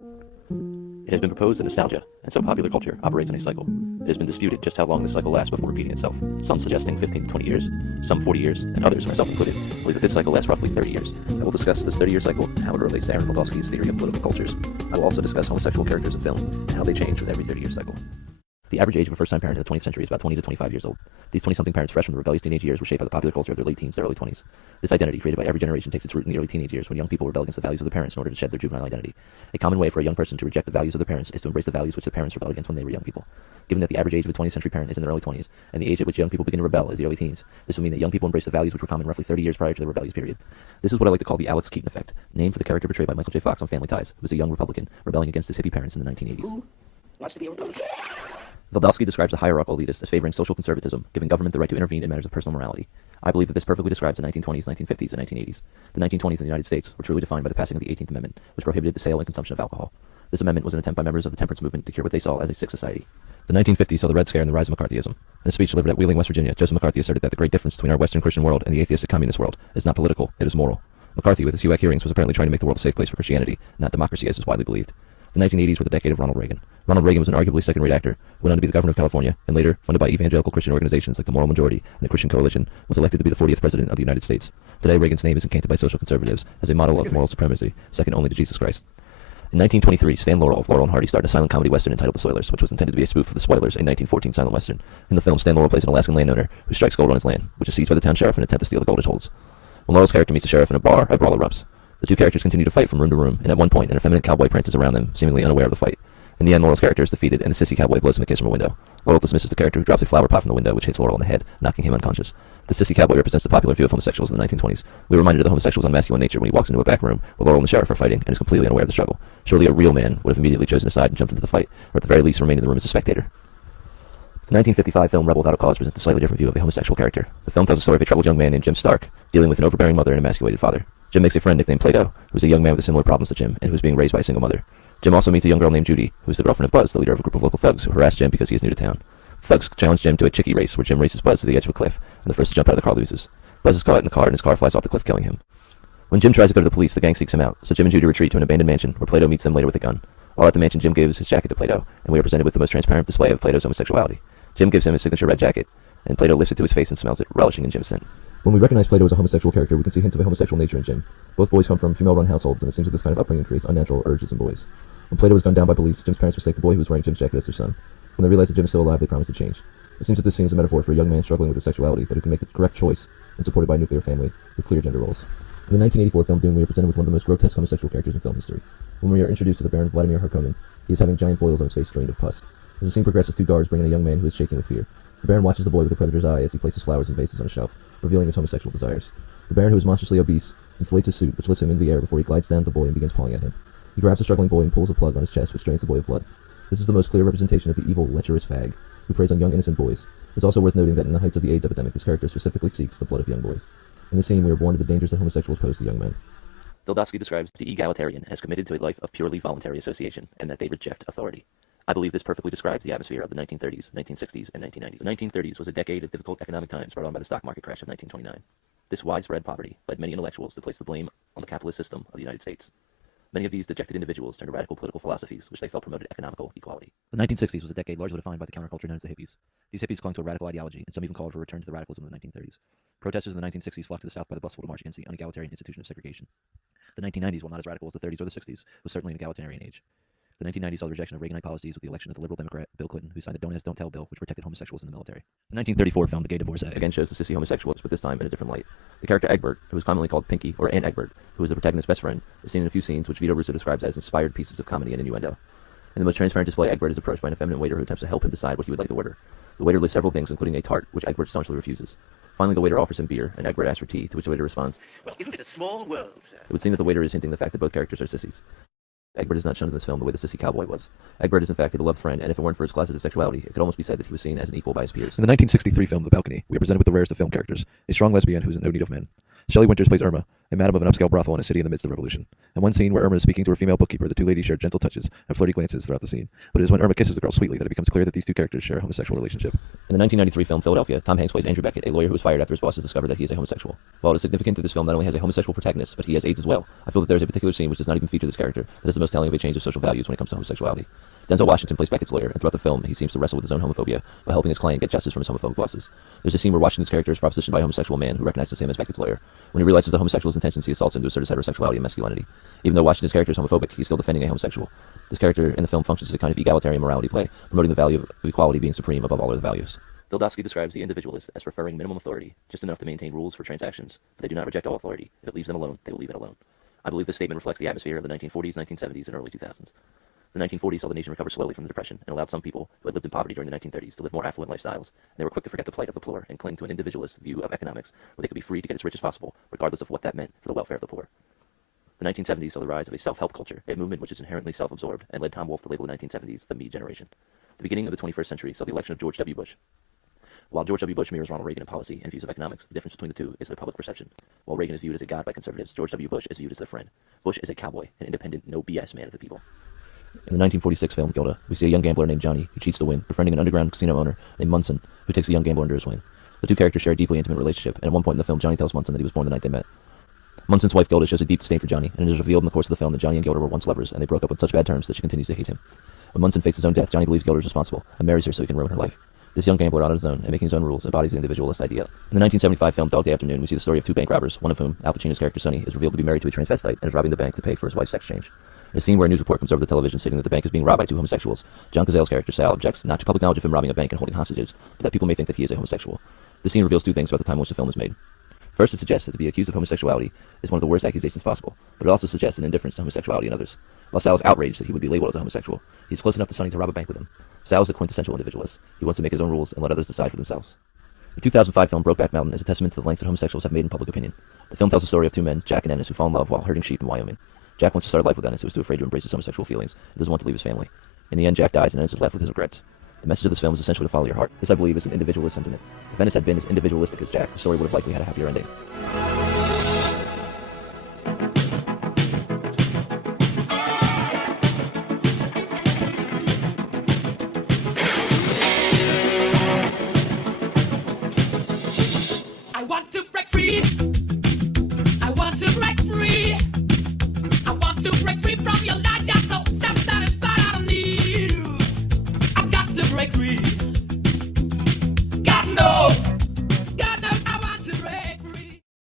It has been proposed that nostalgia, and so popular culture, operates in a cycle. It has been disputed just how long this cycle lasts before repeating itself, some suggesting 15 to 20 years, some 40 years, and others, myself included, believe that this cycle lasts roughly 30 years. I will discuss this 30-year cycle and how it relates to Aaron Moldovsky's theory of political cultures. I will also discuss homosexual characters in film and how they change with every 30-year cycle. The average age of a first-time parent in the 20th century is about 20 to 25 years old. These 20-something parents fresh from the rebellious teenage years were shaped by the popular culture of their late teens to early 20s. This identity, created by every generation, takes its root in the early teenage years when young people rebel against the values of their parents in order to shed their juvenile identity. A common way for a young person to reject the values of their parents is to embrace the values which the parents rebelled against when they were young people. Given that the average age of a 20th century parent is in their early 20s, and the age at which young people begin to rebel is the early teens, this would mean that young people embrace the values which were common roughly 30 years prior to the rebellious period. This is what I like to call the Alex Keaton effect, named for the character portrayed by Michael J. Fox on Family Ties, who was a young Republican rebelling against his hippie parents in the 1980s. Who wants to be a Republican? Valdowski describes the hierarchical elitists as favoring social conservatism, giving government the right to intervene in matters of personal morality. I believe that this perfectly describes the 1920s, 1950s, and 1980s. The 1920s in the United States were truly defined by the passing of the 18th Amendment, which prohibited the sale and consumption of alcohol. This amendment was an attempt by members of the temperance movement to cure what they saw as a sick society. The 1950s saw the Red Scare and the rise of McCarthyism. In a speech delivered at Wheeling, West Virginia, Joseph McCarthy asserted that the great difference between our Western Christian world and the atheistic communist world is not political, it is moral. McCarthy, with his HUAC hearings, was apparently trying to make the world a safe place for Christianity, not democracy as is widely believed. The 1980s were the decade of Ronald Reagan. Ronald Reagan was an arguably second-rate actor, went on to be the governor of California, and later, funded by evangelical Christian organizations like the Moral Majority and the Christian Coalition, was elected to be the 40th president of the United States. Today, Reagan's name is encanted by social conservatives as a model of moral supremacy, second only to Jesus Christ. In 1923, Stan Laurel of Laurel and Hardy started a silent comedy western entitled The Soilers, which was intended to be a spoof of The Spoilers, a 1914 silent western. In the film, Stan Laurel plays an Alaskan landowner who strikes gold on his land, which is seized by the town sheriff in an attempt to steal the gold it holds. When Laurel's character meets the sheriff in a bar, a brawl erupts. The two characters continue to fight from room to room, and at one point, an effeminate cowboy prances around them, seemingly unaware of the fight. In the end, Laurel's character is defeated, and the sissy cowboy blows him a kiss from a window. Laurel dismisses the character, who drops a flower pot from the window, which hits Laurel in the head, knocking him unconscious. The sissy cowboy represents the popular view of homosexuals in the 1920s. We were reminded of the homosexual's unmasculine nature when he walks into a back room where Laurel and the sheriff are fighting and is completely unaware of the struggle. Surely a real man would have immediately chosen a side and jumped into the fight, or at the very least remained in the room as a spectator. The 1955 film Rebel Without a Cause presents a slightly different view of a homosexual character. The film tells the story of a troubled young man named Jim Stark, dealing with an overbearing mother and emasculated father. Jim makes a friend nicknamed Plato, who is a young man with similar problems to Jim, and who is being raised by a single mother. Jim also meets a young girl named Judy, who is the girlfriend of Buzz, the leader of a group of local thugs who harass Jim because he is new to town. The thugs challenge Jim to a chickie race, where Jim races Buzz to the edge of a cliff, and the first to jump out of the car loses. Buzz is caught in a car, and his car flies off the cliff, killing him. When Jim tries to go to the police, the gang seeks him out, so Jim and Judy retreat to an abandoned mansion, where Plato meets them later with a gun. While at the mansion, Jim gives his jacket to Plato, and we are presented with the most transparent display of Plato's homosexuality. Jim gives him his signature red jacket, and Plato lifts it to his face and smells it, relishing in Jim's scent. When we recognize Plato as a homosexual character, we can see hints of a homosexual nature in Jim. Both boys come from female-run households, and it seems that this kind of upbringing creates unnatural urges in boys. When Plato was gunned down by police, Jim's parents mistake the boy who was wearing Jim's jacket as their son. When they realize that Jim is still alive, they promise to change. It seems that this scene is a metaphor for a young man struggling with his sexuality, but who can make the correct choice and supported by a nuclear family with clear gender roles. In the 1984 film Dune, we are presented with one of the most grotesque homosexual characters in film history. When we are introduced to the Baron Vladimir Harkonnen, he is having giant boils on his face drained of pus. As the scene progresses, two guards bring in a young man who is shaking with fear. The Baron watches the boy with a predator's eye as he places flowers and vases on a shelf, revealing his homosexual desires. The Baron, who is monstrously obese, inflates his suit, which lifts him into the air before he glides down to the boy and begins pawing at him. He grabs the struggling boy and pulls a plug on his chest, which drains the boy of blood. This is the most clear representation of the evil, lecherous fag, who preys on young innocent boys. It is also worth noting that in the heights of the AIDS epidemic, this character specifically seeks the blood of young boys. In this scene, we are warned of the dangers that homosexuals pose to young men. Valdowski describes the egalitarian as committed to a life of purely voluntary association, and that they reject authority. I believe this perfectly describes the atmosphere of the 1930s, 1960s, and 1990s. The 1930s was a decade of difficult economic times brought on by the stock market crash of 1929. This widespread poverty led many intellectuals to place the blame on the capitalist system of the United States. Many of these dejected individuals turned to radical political philosophies, which they felt promoted economical equality. The 1960s was a decade largely defined by the counterculture known as the hippies. These hippies clung to a radical ideology, and some even called for a return to the radicalism of the 1930s. Protesters in the 1960s flocked to the South by the busful to march against the unegalitarian institution of segregation. The 1990s, while not as radical as the 30s or the 60s, was certainly an egalitarian age. The 1990s saw the rejection of Reaganite policies with the election of the liberal Democrat Bill Clinton, who signed the Don't Ask, Don't Tell bill, which protected homosexuals in the military. The 1934 film The Gay Divorcee again shows the sissy homosexuals, but this time in a different light. The character Egbert, who is commonly called Pinky, or Aunt Egbert, who is the protagonist's best friend, is seen in a few scenes which Vito Russo describes as inspired pieces of comedy and innuendo. In the most transparent display, Egbert is approached by an effeminate waiter who attempts to help him decide what he would like to order. The waiter lists several things, including a tart, which Egbert staunchly refuses. Finally, the waiter offers him beer, and Egbert asks for tea, to which the waiter responds, "Well, isn't it a small world, sir?" It would seem that the waiter is hinting the fact that both characters are sissies. Egbert is not shown in this film the way the sissy cowboy was. Egbert is in fact a beloved friend, and if it weren't for his closeted sexuality, it could almost be said that he was seen as an equal by his peers. In the 1963 film The Balcony, we are presented with the rarest of film characters, a strong lesbian who is in no need of men. Shelley Winters plays Irma, a madam of an upscale brothel in a city in the midst of revolution. In one scene where Irma is speaking to her female bookkeeper, the two ladies share gentle touches and flirty glances throughout the scene. But it is when Irma kisses the girl sweetly that it becomes clear that these two characters share a homosexual relationship. In the 1993 film Philadelphia, Tom Hanks plays Andrew Beckett, a lawyer who is fired after his bosses discover that he is a homosexual. While it is significant that this film not only has a homosexual protagonist, but he has AIDS as well, I feel that there is a particular scene which does not even feature this character that is the most telling of a change of social values when it comes to homosexuality. Denzel Washington plays Beckett's lawyer, and throughout the film, he seems to wrestle with his own homophobia while helping his client get justice from his homophobic bosses. There's a scene where Washington's character is propositioned by a homosexual man who recognizes him as Beckett's lawyer. When he realizes the homosexual's intentions, he assaults him to assert his heterosexuality and masculinity. Even though Washington's character is homophobic, he's still defending a homosexual. This character in the film functions as a kind of egalitarian morality play, promoting the value of equality being supreme above all other values. Vildovsky describes the individualist as preferring minimum authority, just enough to maintain rules for transactions, but they do not reject all authority. If it leaves them alone, they will leave it alone. I believe this statement reflects the atmosphere of the 1940s, 1970s, and early 2000s. The 1940s saw the nation recover slowly from the Depression and allowed some people who had lived in poverty during the 1930s to live more affluent lifestyles, and they were quick to forget the plight of the poor and cling to an individualist view of economics where they could be free to get as rich as possible, regardless of what that meant for the welfare of the poor. The 1970s saw the rise of a self-help culture, a movement which is inherently self-absorbed, and led Tom Wolfe to label the 1970s the Me generation. The beginning of the 21st century saw the election of George W. Bush. While George W. Bush mirrors Ronald Reagan in policy and views of economics, the difference between the two is their public perception. While Reagan is viewed as a god by conservatives, George W. Bush is viewed as their friend. Bush is a cowboy, an independent, no BS man of the people. In the 1946 film Gilda, we see a young gambler named Johnny who cheats to win, befriending an underground casino owner named Munson, who takes the young gambler under his wing. The two characters share a deeply intimate relationship, and at one point in the film, Johnny tells Munson that he was born the night they met. Munson's wife Gilda shows a deep disdain for Johnny, and it is revealed in the course of the film that Johnny and Gilda were once lovers, and they broke up on such bad terms that she continues to hate him. When Munson fakes his own death, Johnny believes Gilda is responsible, and marries her so he can ruin her life. This young gambler out on his own, and making his own rules, embodies the individualist idea. In the 1975 film Dog Day Afternoon, we see the story of two bank robbers, one of whom, Al Pacino's character Sonny, is revealed to be married to a transvestite and is robbing the bank to pay for his wife's sex change. In a scene where a news report comes over the television stating that the bank is being robbed by two homosexuals, John Cazale's character Sal objects not to public knowledge of him robbing a bank and holding hostages, but that people may think that he is a homosexual. This scene reveals two things about the time in which the film was made. First, it suggests that to be accused of homosexuality is one of the worst accusations possible, but it also suggests an indifference to homosexuality in others. While Sal is outraged that he would be labeled as a homosexual, he's close enough to Sonny to rob a bank with him. Sal is a quintessential individualist. He wants to make his own rules and let others decide for themselves. The 2005 film Brokeback Mountain is a testament to the lengths that homosexuals have made in public opinion. The film tells the story of two men, Jack and Ennis, who fall in love while herding sheep in Wyoming. Jack wants to start life with Ennis, who is too afraid to embrace his homosexual feelings and doesn't want to leave his family. In the end, Jack dies and Ennis is left with his regrets. The message of this film is essentially to follow your heart. This, I believe, is an individualist sentiment. If Ennis had been as individualistic as Jack, the story would have likely had a happier ending. I want to break free.